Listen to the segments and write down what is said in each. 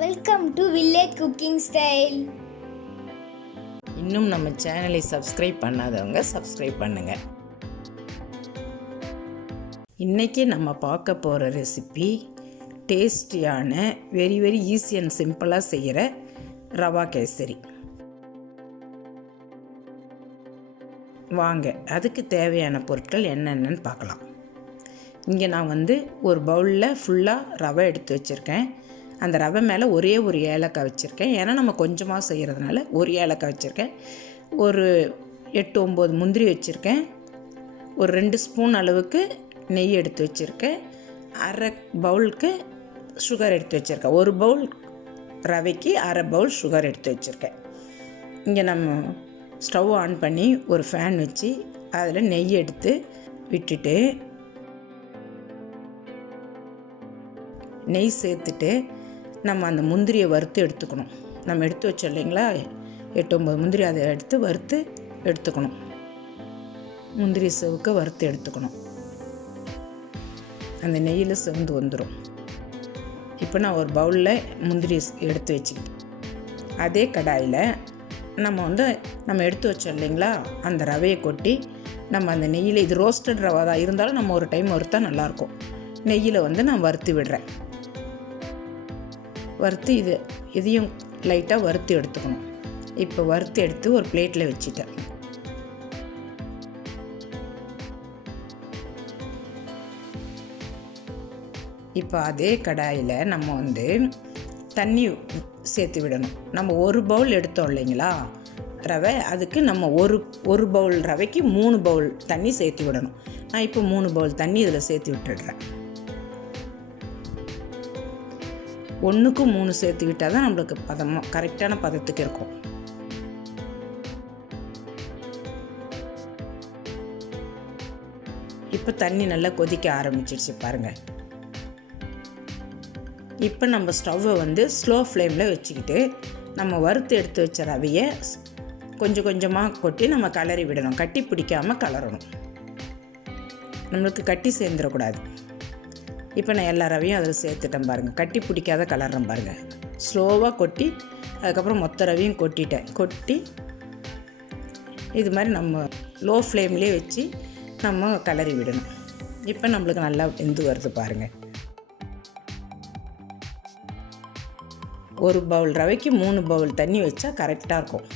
Welcome to village cooking style. இன்னும் நம்ம சேனலை சப்ஸ்கிரைப் பண்ணாதவங்க சப்ஸ்கிரைப் பண்ணுங்க. இன்றைக்கி நம்ம பார்க்க போகிற ரெசிபி டேஸ்டியான வெரி ஈஸி அண்ட் சிம்பிளாக செய்கிற ரவா கேசரி. வாங்க அதுக்கு தேவையான பொருட்கள் என்னென்னு பார்க்கலாம். இங்கே நான் ஒரு பவுலில் ஃபுல்லாக ரவை எடுத்து வச்சுருக்கேன். அந்த ரவை மேலே ஒரே ஒரு ஏலக்காய் வச்சுருக்கேன். ஏன்னா நம்ம கொஞ்சமாக செய்கிறதுனால ஒரு ஏலக்காய் வச்சுருக்கேன். ஒரு 8-9 முந்திரி வச்சுருக்கேன். ஒரு 2 ஸ்பூன் அளவுக்கு நெய் எடுத்து வச்சுருக்கேன். அரை பவுலுக்கு சுகர் எடுத்து வச்சுருக்கேன். ஒரு பவுல் ரவைக்கு அரை பவுல் சுகர் எடுத்து வச்சுருக்கேன். இங்கே நம்ம ஸ்டவ் ஆன் பண்ணி ஒரு ஃபேன் வச்சு அதில் நெய் எடுத்து விட்டுட்டு நெய் சேர்த்துட்டு நம்ம அந்த முந்திரியை வறுத்து எடுத்துக்கணும். நம்ம எடுத்து வச்சோம் இல்லைங்களா, 8-9 முந்திரி, அதை எடுத்து வறுத்து எடுத்துக்கணும். முந்திரி செவுக்க வறுத்து எடுத்துக்கணும். அந்த நெய்யில் செவந்து வந்துடும். இப்போ நான் ஒரு பவுலில் முந்திரி எடுத்து வச்சுக்கிட்டேன். அதே கடாயில் நம்ம எடுத்து வச்சோம் இல்லைங்களா, அந்த ரவையை கொட்டி நம்ம அந்த நெய்யில், இது ரோஸ்டட் ரவை தான் இருந்தாலும் நம்ம ஒரு டைம் வறுத்தா நல்லாயிருக்கும். நெய்யில் நான் வறுத்து விடுறேன். வறுத்து இதையும் லைட்டாக வறுத்து எடுத்துக்கணும். இப்போ வறுத்து எடுத்து ஒரு பிளேட்டில் வச்சுட்டேன். இப்போ அதே கடாயில் நம்ம தண்ணி சேர்த்து விடணும். நம்ம ஒரு பவுல் எடுத்தோம் இல்லைங்களா ரவை, அதுக்கு நம்ம ஒரு பவுல் ரவைக்கு 3 பவுல் தண்ணி சேர்த்து விடணும். நான் இப்போ 3 பவுல் தண்ணி இதில் சேர்த்து விட்டுடுறேன். 1க்கு 3 சேர்த்து விட்டால் தான் நம்மளுக்கு கரெக்டான பதத்துக்கு இருக்கும். இப்போ தண்ணி நல்லா கொதிக்க ஆரம்பிச்சிடுச்சு பாருங்கள். இப்போ நம்ம ஸ்டவ்வை ஸ்லோ ஃப்ளேமில் வச்சுக்கிட்டு நம்ம வறுத்து எடுத்து வச்ச ரவையை கொஞ்சம் கொஞ்சமாக கொட்டி நம்ம கிளறி விடணும். கட்டி பிடிக்காமல் கிளறணும். நம்மளுக்கு கட்டி சேர்ந்துடக்கூடாது. இப்போ நான் எல்லா ரவையும் அதில் சேர்த்துட்டேன் பாருங்கள். கட்டி பிடிக்காத கலர்றேன் பாருங்கள். ஸ்லோவாக கொட்டி அதுக்கப்புறம் மொத்த ரவையும் கொட்டி இது மாதிரி நம்ம லோ ஃப்ளேம்லேயே வச்சு நம்ம கிளறி விடணும். இப்போ நம்மளுக்கு நல்லா வெந்து வருது பாருங்கள். ஒரு பவுல் ரவைக்கு 3 பவுல் தண்ணி வச்சா கரெக்டாக இருக்கும்.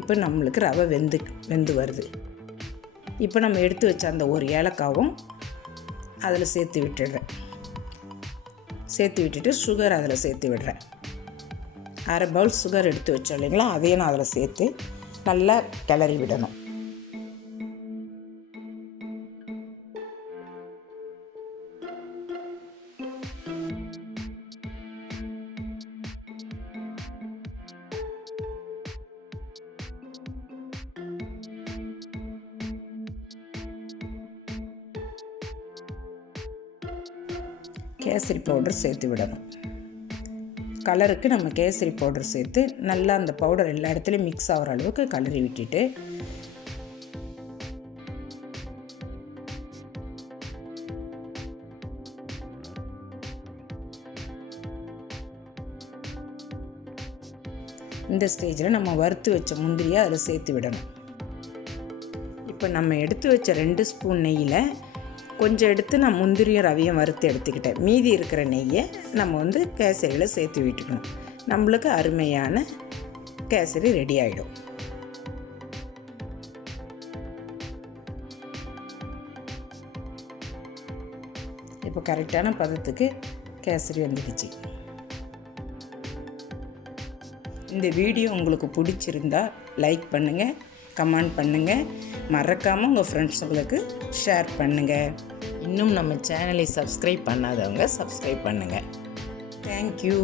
இப்போ நம்மளுக்கு ரவை வெந்து வருது. இப்போ நம்ம எடுத்து வச்ச அந்த ஒரு ஏலக்காவும் அதில் சேர்த்து விட்டுட்டு சுகர் அதில் சேர்த்து விடுறேன். அரை பவுல் சுகர் எடுத்து வச்சோம் இல்லைங்களா, அதையும் நான் அதில் சேர்த்து நல்லா கிளறி விடணும். கேசரி பவுடர் சேர்த்து விடணும். கலருக்கு நம்ம கேசரி பவுடர் சேர்த்து நல்லா அந்த பவுடர் எல்லா இடத்துலையும் மிக்ஸ் ஆகிற அளவுக்கு கலரி விட்டுட்டு இந்த ஸ்டேஜில் நம்ம வறுத்து வச்ச முந்திரியை அதில் சேர்த்து விடணும். இப்போ நம்ம எடுத்து வச்ச 2 ஸ்பூன் நெய்யில் கொஞ்சம் எடுத்து நான் முந்திரியும் ரவையும் வறுத்து எடுத்துக்கிட்டேன். மீதி இருக்கிற நெய்யை நம்ம கேசரியில் சேர்த்து விட்டுக்கணும். நம்மளுக்கு அருமையான கேசரி ரெடி ஆகிடும். இப்போ கரெக்டான பதத்துக்கு கேசரி வந்துடுச்சு. இந்த வீடியோ உங்களுக்கு பிடிச்சிருந்தா லைக் பண்ணுங்கள், கமெண்ட் பண்ணுங்கள், மறக்காமல் உங்கள் ஃப்ரெண்ட்ஸுங்களுக்கு ஷேர் பண்ணுங்கள். இன்னும் நம்ம சேனலை சப்ஸ்கிரைப் பண்ணாதவங்க சப்ஸ்கிரைப் பண்ணுங்கள். தேங்க்யூ.